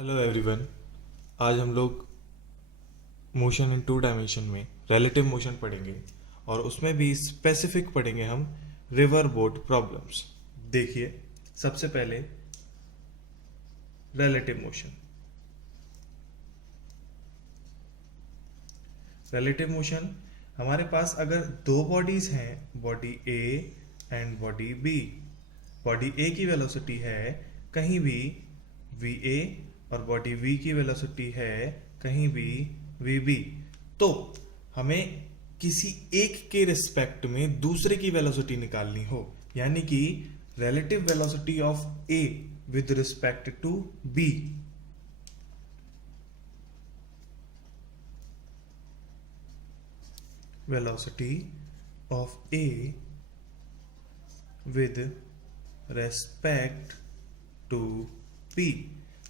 Hello everyone. आज हम लोग मोशन इन 2 डायमेंशन में रिलेटिव मोशन पढ़ेंगे और उसमें भी स्पेसिफिक पढ़ेंगे हम रिवर बोट प्रॉब्लम्स। देखिए, सबसे पहले रिलेटिव मोशन। रिलेटिव मोशन हमारे पास अगर दो बॉडीज हैं, body A and body B. Body A की वेलोसिटी है कहीं भी वी ए और बॉडी वी की वेलोसिटी है कहीं भी वी बी। तो हमें किसी एक के रिस्पेक्ट में दूसरे की वेलोसिटी निकालनी हो, यानी कि relative velocity of A with respect to B. velocity of A with respect to P।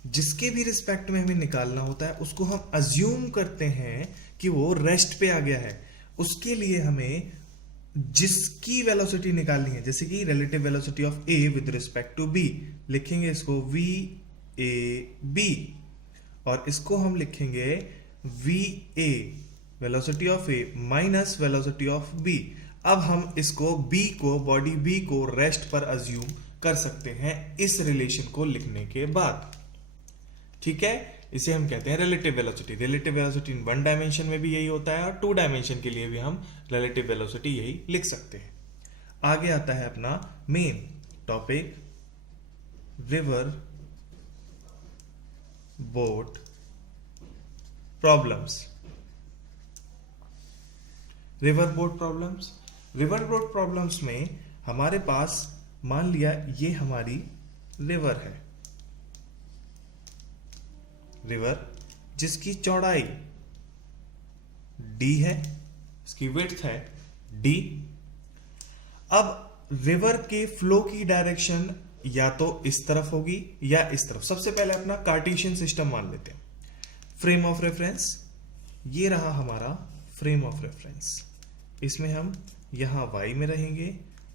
जिसके भी रिस्पेक्ट में हमें निकालना होता है उसको हम अज्यूम करते हैं कि वो रेस्ट पे आ गया है। उसके लिए हमें जिसकी वेलोसिटी निकालनी है, जैसे कि relative velocity of A with respect to B, लिखेंगे इसको वी ए बी और इसको हम लिखेंगे V A velocity of A minus velocity of B. अब हम इसको बी को, बॉडी बी को रेस्ट पर अज्यूम कर सकते हैं इस रिलेशन को लिखने के बाद। ठीक है, इसे हम कहते हैं रिलेटिव वेलोसिटी। रिलेटिव वेलोसिटी इन 1 डायमेंशन में भी यही होता है और 2 डायमेंशन के लिए भी हम रिलेटिव वेलोसिटी यही लिख सकते हैं। आगे आता है अपना main topic, river boat problems. River boat problems. River boat problems में हमारे पास, मान लिया ये हमारी रिवर है, रिवर जिसकी चौड़ाई d है, इसकी विड्थ है d। अब रिवर के फ्लो की डायरेक्शन या तो इस तरफ होगी या इस तरफ। सबसे पहले अपना कार्टेशियन सिस्टम मान लेते हैं। फ्रेम ऑफ रेफरेंस, ये रहा हमारा फ्रेम ऑफ रेफरेंस। इसमें हम यहां y में रहेंगे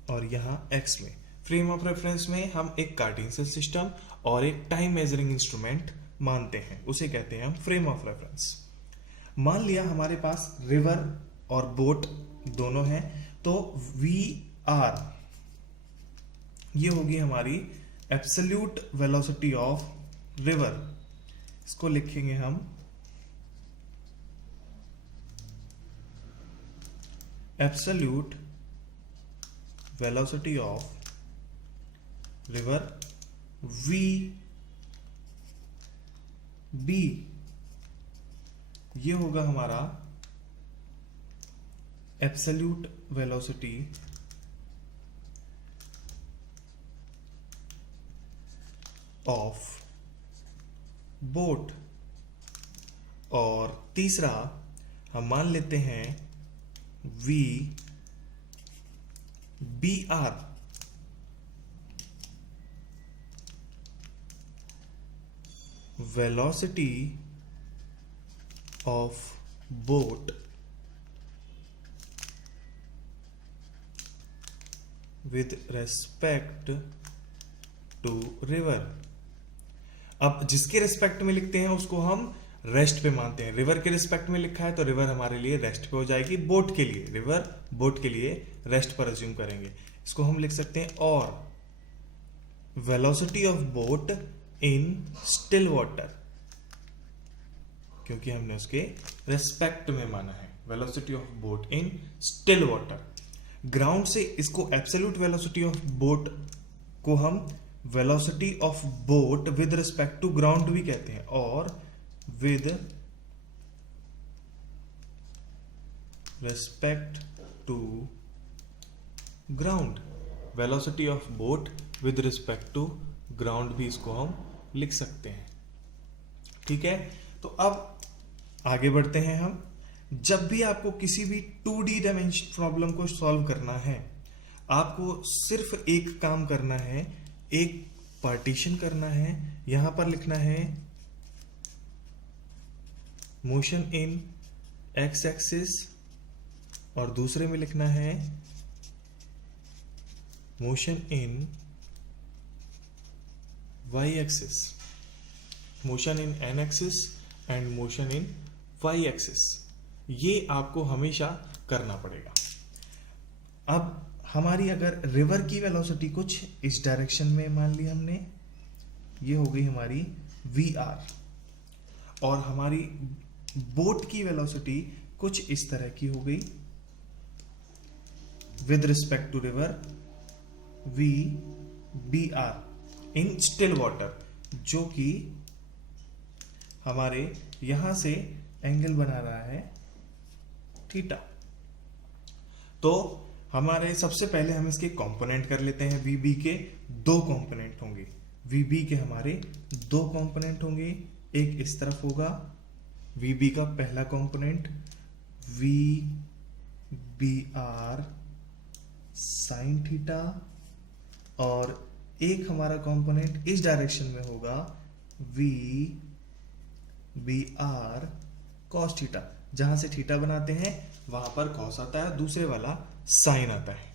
और यहां x में। फ्रेम ऑफ रेफरेंस में हम एक कार्टेशियन सिस्टम और एक टाइम मेजरिंग इंस्ट्रूमेंट मानते हैं, उसे कहते हैं हम फ्रेम ऑफ रेफरेंस। मान लिया हमारे पास रिवर और बोट दोनों हैं, तो वी आर ये होगी हमारी एब्सोल्यूट वेलोसिटी ऑफ रिवर। इसको लिखेंगे हम absolute velocity of river V B. ये होगा हमारा एब्सोल्यूट वेलोसिटी ऑफ बोट। और तीसरा हम मान लेते हैं V B R, velocity of boat with respect to river. अब जिसके रेस्पेक्ट में लिखते हैं उसको हम रेस्ट पे मानते हैं। रिवर के रिस्पेक्ट में लिखा है तो रिवर हमारे लिए रेस्ट पे हो जाएगी। बोट के लिए, रिवर बोट के लिए रेस्ट पर अज्यूम करेंगे। इसको हम लिख सकते हैं और velocity of boat in still water, क्योंकि हमने उसके रेस्पेक्ट में माना है। Velocity of boat in still water. Ground से इसको एब्सोल्यूट वेलोसिटी ऑफ बोट को हम velocity of boat with respect to ground भी कहते हैं, और with respect to ground, velocity of boat with respect to ground भी इसको हम लिख सकते हैं। ठीक है, तो अब आगे बढ़ते हैं हम। जब भी आपको किसी भी 2D डायमेंशन प्रॉब्लम को सॉल्व करना है, आपको सिर्फ एक काम करना है, एक पार्टीशन करना है। यहां पर लिखना है मोशन इन एक्स एक्सिस और दूसरे में लिखना है motion in Y axis. Motion in N axis and motion in Y axis, ये आपको हमेशा करना पड़ेगा। अब हमारी अगर रिवर की वेलोसिटी कुछ इस डायरेक्शन में मान ली हमने, ये हो गई हमारी वी आर, और हमारी बोट की वेलोसिटी कुछ इस तरह की हो गई with respect to river V B R in still water, जो कि हमारे यहां से एंगल बना रहा है थीटा। तो हमारे सबसे पहले हम इसके कंपोनेंट कर लेते हैं। वी बी के दो कंपोनेंट होंगे, वी बी के हमारे दो कंपोनेंट होंगे, एक इस तरफ होगा वी बी का पहला component V B R sine theta, और एक हमारा कंपोनेंट इस डायरेक्शन में होगा V B R cos theta. जहां से थीटा बनाते हैं वहां पर कॉस आता है, दूसरे वाला साइन आता है।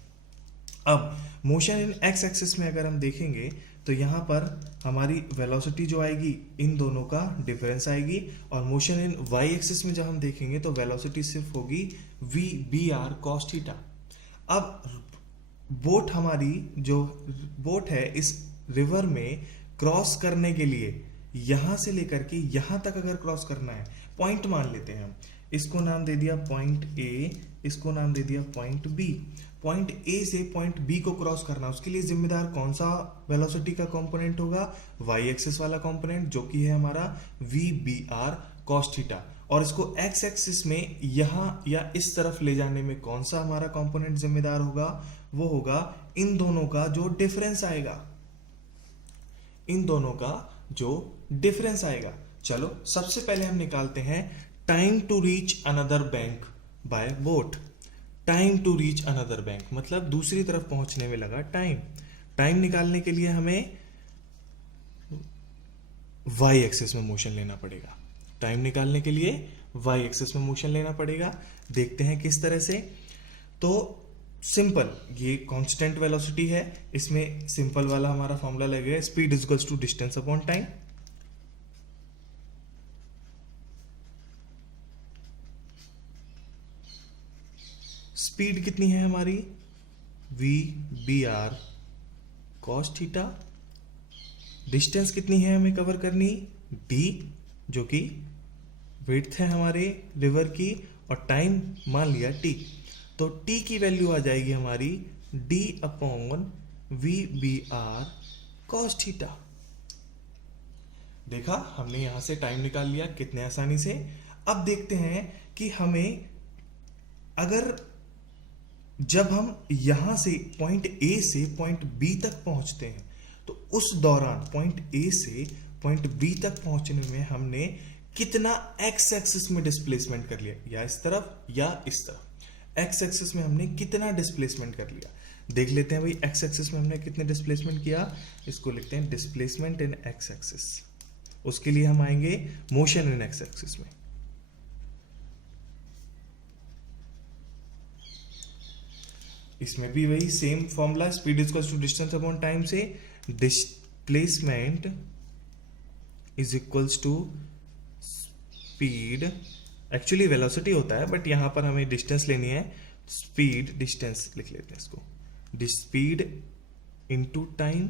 अब मोशन इन एक्स एक्सिस में अगर हम देखेंगे तो यहां पर हमारी वेलोसिटी जो आएगी इन दोनों का डिफरेंस आएगी, और मोशन इन वाई एक्सिस में जब हम देखेंगे तो वेलोसिटी सिर्फ होगी V B R cos theta. अब बोट हमारी जो बोट है इस रिवर में क्रॉस करने के लिए यहां से लेकर के यहां तक अगर क्रॉस करना है, पॉइंट मान लेते हैं हम, इसको नाम दे दिया पॉइंट ए, इसको नाम दे दिया पॉइंट बी। पॉइंट ए से पॉइंट बी को क्रॉस करना, उसके लिए जिम्मेदार कौन सा वेलोसिटी का कंपोनेंट होगा? वाई एक्सिस वाला कंपोनेंट, जो कि है हमारा V B R cos theta. और इसको एक्स एक्सिस में यहां या इस तरफ ले जाने में कौन सा हमारा कंपोनेंट जिम्मेदार होगा? वो होगा इन दोनों का जो डिफरेंस आएगा, इन दोनों का जो डिफरेंस आएगा। चलो सबसे पहले हम निकालते हैं time to reach another bank by boat. Time to reach another bank मतलब दूसरी तरफ पहुंचने में लगा टाइम। टाइम निकालने के लिए हमें वाई एक्सिस में मोशन लेना पड़ेगा। टाइम निकालने के लिए वाई एक्सिस में मोशन लेना पड़ेगा। देखते हैं किस तरह से। तो सिंपल, ये कांस्टेंट वेलोसिटी है, इसमें सिंपल वाला हमारा फॉर्मूला लगेगा, speed is equals to distance upon time. Speed कितनी है हमारी? V B R cos theta. Distance कितनी है हमें कवर करनी? डी, जो कि विड्थ है हमारे रिवर की, और टाइम मान लिया टी। तो टी की वैल्यू आ जाएगी हमारी D upon V B R cos theta. देखा, हमने यहां से टाइम निकाल लिया कितने आसानी से। अब देखते हैं कि हमें अगर जब हम यहां से पॉइंट ए से पॉइंट बी तक पहुंचते हैं तो उस दौरान पॉइंट ए से पॉइंट बी तक पहुंचने में हमने कितना एक्स एक्सिस में डिस्प्लेसमेंट कर लिया, या इस तरफ या इस तरफ। एक्स एक्सिस में हमने कितना डिस्प्लेसमेंट कर लिया देख लेते हैं भाई। एक्स एक्सिस में हमने कितने डिस्प्लेसमेंट किया, इसको लिखते हैं डिस्प्लेसमेंट इन एक्स एक्सिस। उसके लिए हम आएंगे मोशन इन एक्स एक्सिस में। इसमें भी वही same formula, speed equals to distance upon time से displacement is equals to speed, actually velocity होता है बट यहां पर हमें डिस्टेंस लेनी है। स्पीड डिस्टेंस लिख लेते हैं इसको, speed into time,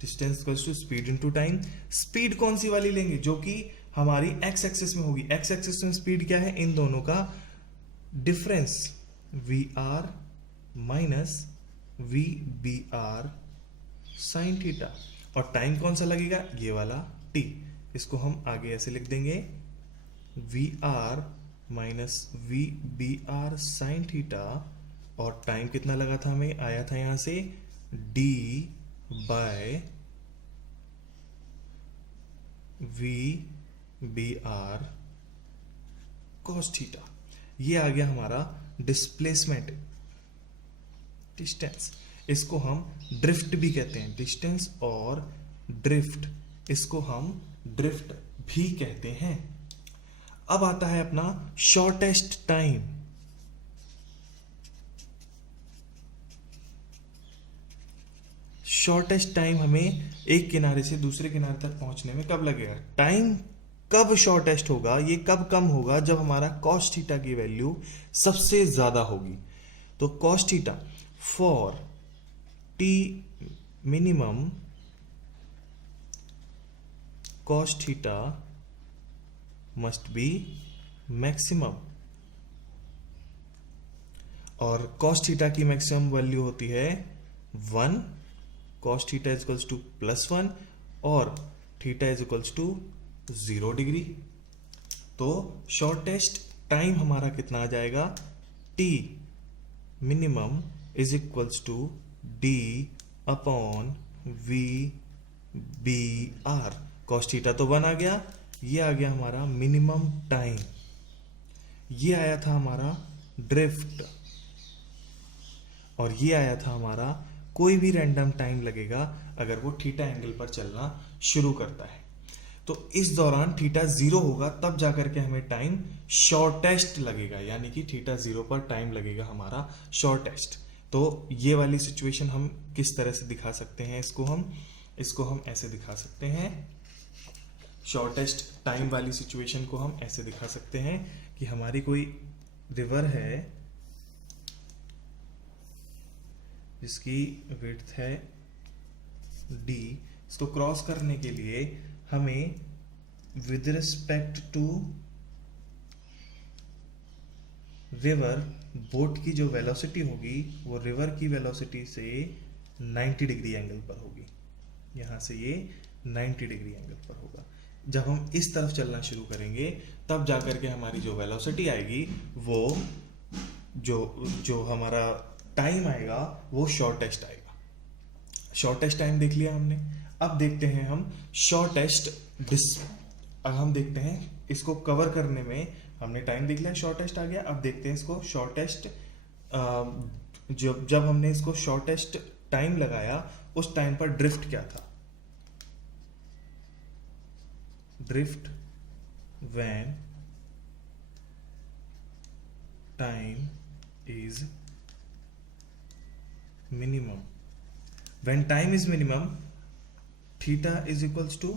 distance equals to speed into time. Speed कौन सी वाली लेंगे? जो कि हमारी एक्स एक्सिस में होगी। एक्स एक्सिस में स्पीड क्या है? इन दोनों का difference, V R minus V B R sine theta. और टाइम कौन सा लगेगा? ये वाला टी। इसको हम आगे ऐसे लिख देंगे, V R minus V B R sine theta. और टाइम कितना लगा था हमें? आया था यहां से D by V B R cos theta. ये आ गया हमारा डिस्प्लेसमेंट, डिस्टेंस। इसको हम ड्रिफ्ट भी कहते हैं, डिस्टेंस और ड्रिफ्ट, इसको हम ड्रिफ्ट भी कहते हैं। अब आता है अपना शॉर्टेस्ट टाइम। शॉर्टेस्ट टाइम हमें एक किनारे से दूसरे किनारे तक पहुंचने में कब लगेगा, टाइम कब शॉर्टेस्ट होगा, ये कब कम होगा, जब हमारा cos थीटा की वैल्यू सबसे ज्यादा होगी। तो cos theta for t minimum cos theta must be maximum, और cos थीटा की मैक्सिमम वैल्यू होती है 1, cos theta is equals to +1 और theta is equals to 0 degree. तो शॉर्टेस्ट टाइम हमारा कितना आ जाएगा, t minimum is equals to d upon v b r। cos theta तो 1 आ गया, ये आ गया हमारा मिनिमम टाइम, ये आया था हमारा ड्रिफ्ट, और ये आया था हमारा कोई भी रैंडम टाइम लगेगा अगर वो थीटा एंगल पर चलना शुरू करता है। तो इस दौरान थीटा 0 होगा, तब जाकर के हमें टाइम शॉर्टेस्ट लगेगा, यानी कि थीटा 0 पर टाइम लगेगा हमारा शॉर्टेस्ट। तो ये वाली सिचुएशन हम किस तरह से दिखा सकते हैं, इसको हम ऐसे दिखा सकते हैं। शॉर्टेस्ट टाइम वाली सिचुएशन को हम ऐसे दिखा सकते हैं कि हमारी कोई रिवर है जिसकी विड्थ है d, इसको क्रॉस करने के लिए हमें with respect to river boat की जो वेलोसिटी होगी वो रिवर की वेलोसिटी से 90 डिग्री एंगल पर होगी, यहां से ये 90 डिग्री एंगल पर होगा। जब हम इस तरफ चलना शुरू करेंगे तब जाकर के हमारी जो वेलोसिटी आएगी वो जो हमारा टाइम आएगा वो शॉर्टेस्ट आएगा। शॉर्टेस्ट टाइम देख लिया हमने, अब देखते हैं हम शॉर्टेस्ट अब हम देखते हैं इसको कवर करने में, हमने टाइम देख लिया शॉर्टेस्ट आ गया, अब देखते हैं इसको शॉर्टेस्ट जब हमने इसको शॉर्टेस्ट टाइम लगाया उस टाइम पर ड्रिफ्ट क्या था। Drift when time is minimum, when time is minimum theta is equals to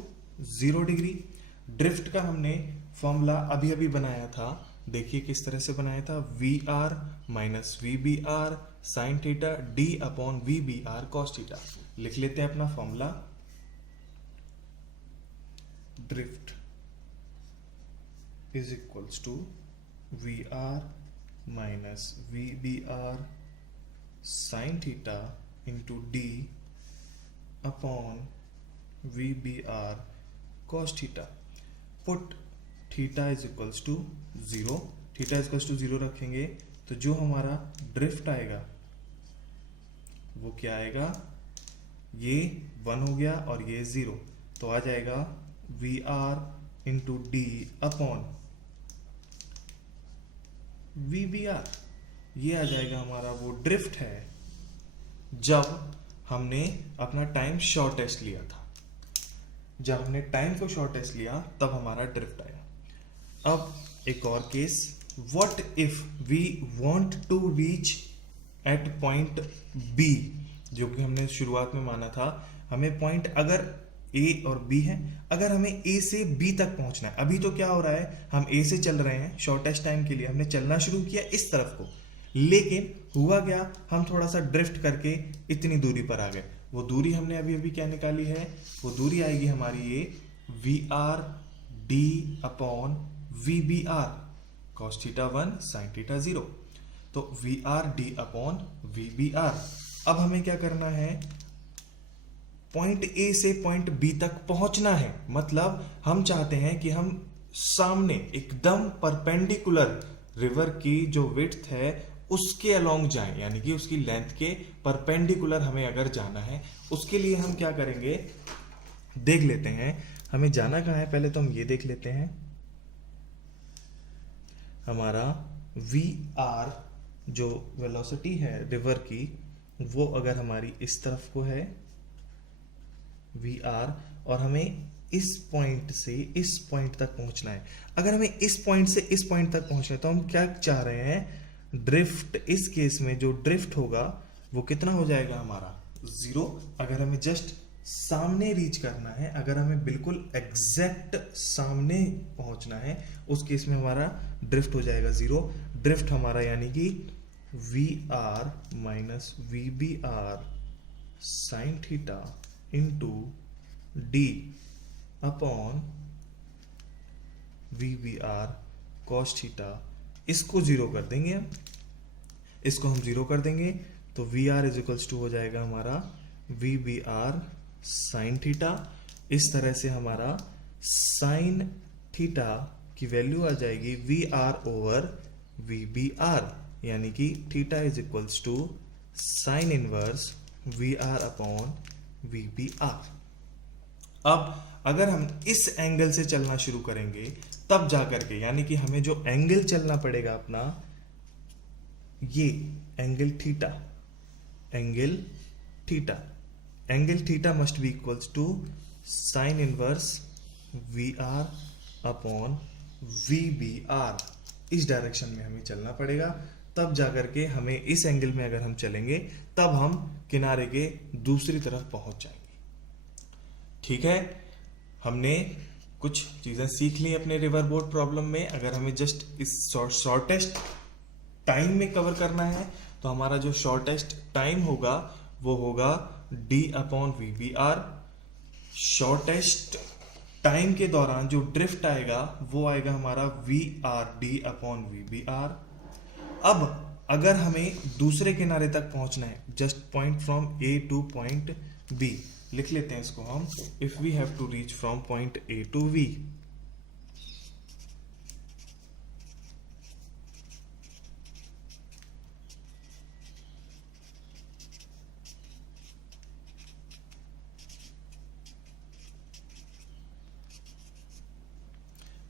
0 degree. Drift का हमने फॉर्मूला अभी अभी बनाया था, देखिए किस तरह से बनाया था, V R minus V B R sine theta D upon V B R cos theta. लिख लेते हैं अपना formula, drift is equals to V R minus V B R sine theta into D upon V B R cos theta. Put theta is equals to 0, theta is equals to 0 रखेंगे तो जो हमारा drift आएगा वो क्या आएगा, ये 1 हो गया और ये 0, तो आ जाएगा V R into D upon V B R. ये आ जाएगा हमारा वो ड्रिफ्ट है जब हमने अपना टाइम शॉर्टेस्ट लिया था। जब हमने टाइम को शॉर्टेस्ट लिया तब हमारा ड्रिफ्ट आया। अब एक और case, what if we want to reach at point B, जो कि हमने शुरुआत में माना था, हमें पॉइंट अगर ए और बी है, अगर हमें ए से बी तक पहुंचना है, अभी तो क्या हो रहा है, हम ए से चल रहे हैं शॉर्टेस्ट टाइम के लिए, हमने चलना शुरू किया इस तरफ को, लेकिन हुआ क्या, हम थोड़ा सा ड्रिफ्ट करके इतनी दूरी पर आ गए। वो दूरी हमने अभी अभी क्या निकाली है, वो दूरी आएगी हमारी ये V R D upon V B R cos theta 1 sine theta 0, तो V R D upon V B R. अब हमें क्या करना है, पॉइंट ए से पॉइंट बी तक पहुंचना है, मतलब हम चाहते हैं कि हम सामने एकदम परपेंडिकुलर रिवर की जो विड्थ है उसके अलोंग जाएं, यानी कि उसकी लेंथ के परपेंडिकुलर हमें अगर जाना है, उसके लिए हम क्या करेंगे, देख लेते हैं हमें जाना कहाँ है। पहले तो हम ये देख लेते हैं, हमारा वी आर जो वेलोसिटी है रिवर की, वो अगर हमारी इस तरफ को है वी आर, और हमें इस पॉइंट से इस पॉइंट तक पहुंचना है। अगर हमें इस पॉइंट से इस पॉइंट तक पहुंचना है तो हम क्या चाह रहे हैं, ड्रिफ्ट, इस केस में जो ड्रिफ्ट होगा वो कितना हो जाएगा हमारा, जीरो। अगर हमें जस्ट सामने रीच करना है, अगर हमें बिल्कुल एग्जैक्ट सामने पहुंचना है, उस केस में हमारा ड्रिफ्ट हो जाएगा जीरो। ड्रिफ्ट हमारा यानी कि V R minus V B R sine theta into D upon V B R cos theta, इसको जीरो कर देंगे हम, इसको हम जीरो कर देंगे तो V R is equals to हो जाएगा हमारा V B R sine theta. इस तरह से हमारा साइन थीटा की वैल्यू आ जाएगी V R over V B R, यानी कि theta is equals to sine inverse V R upon V B R. अब अगर हम इस एंगल से चलना शुरू करेंगे तब जाकर के, यानी कि हमें जो एंगल चलना पड़ेगा अपना, ये angle theta, angle theta, angle theta must be equals to sine inverse V R upon V B R. इस डायरेक्शन में हमें चलना पड़ेगा, तब जाकर के हमें इस एंगल में अगर हम चलेंगे तब हम किनारे के दूसरी तरफ पहुंच जाएंगे। ठीक है, हमने कुछ चीजें सीख ली अपने रिवर बोट प्रॉब्लम में। अगर हमें जस्ट इस शॉर्टेस्ट टाइम में कवर करना है तो हमारा जो शॉर्टेस्ट टाइम होगा वो होगा d upon V B R. Shortest time के दौरान जो ड्रिफ्ट आएगा वो आएगा हमारा V R D upon V B R. अब अगर हमें दूसरे किनारे तक पहुंचना है, just point from A to point B, लिख लेते हैं इसको हम, if we have to reach from point A to V,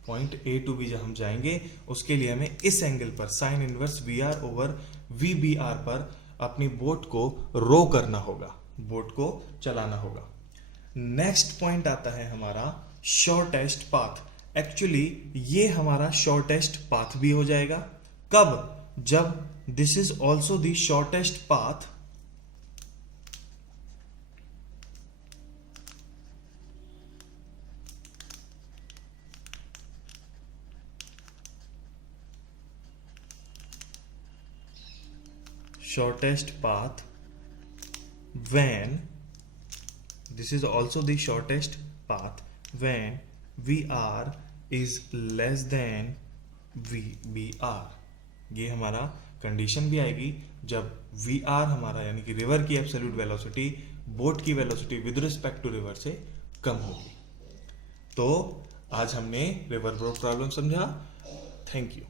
point A to B जब हम जाएंगे उसके लिए हमें इस एंगल पर sine inverse V R over V B R पर अपनी बोट को रो करना होगा, बोट को चलाना होगा। नेक्स्ट पॉइंट आता है हमारा शॉर्टेस्ट पाथ। एक्चुअली ये हमारा शॉर्टेस्ट पाथ भी हो जाएगा कब, जब this is also the shortest path when this is also the shortest path when VR is less than VBR। ये हमारा कंडीशन भी आएगी जब VR हमारा यानी कि रिवर की एब्सोल्यूट वेलोसिटी बोट की velocity with respect to river से कम होगी। तो आज हमने रिवर बोट प्रॉब्लम समझा। Thank you.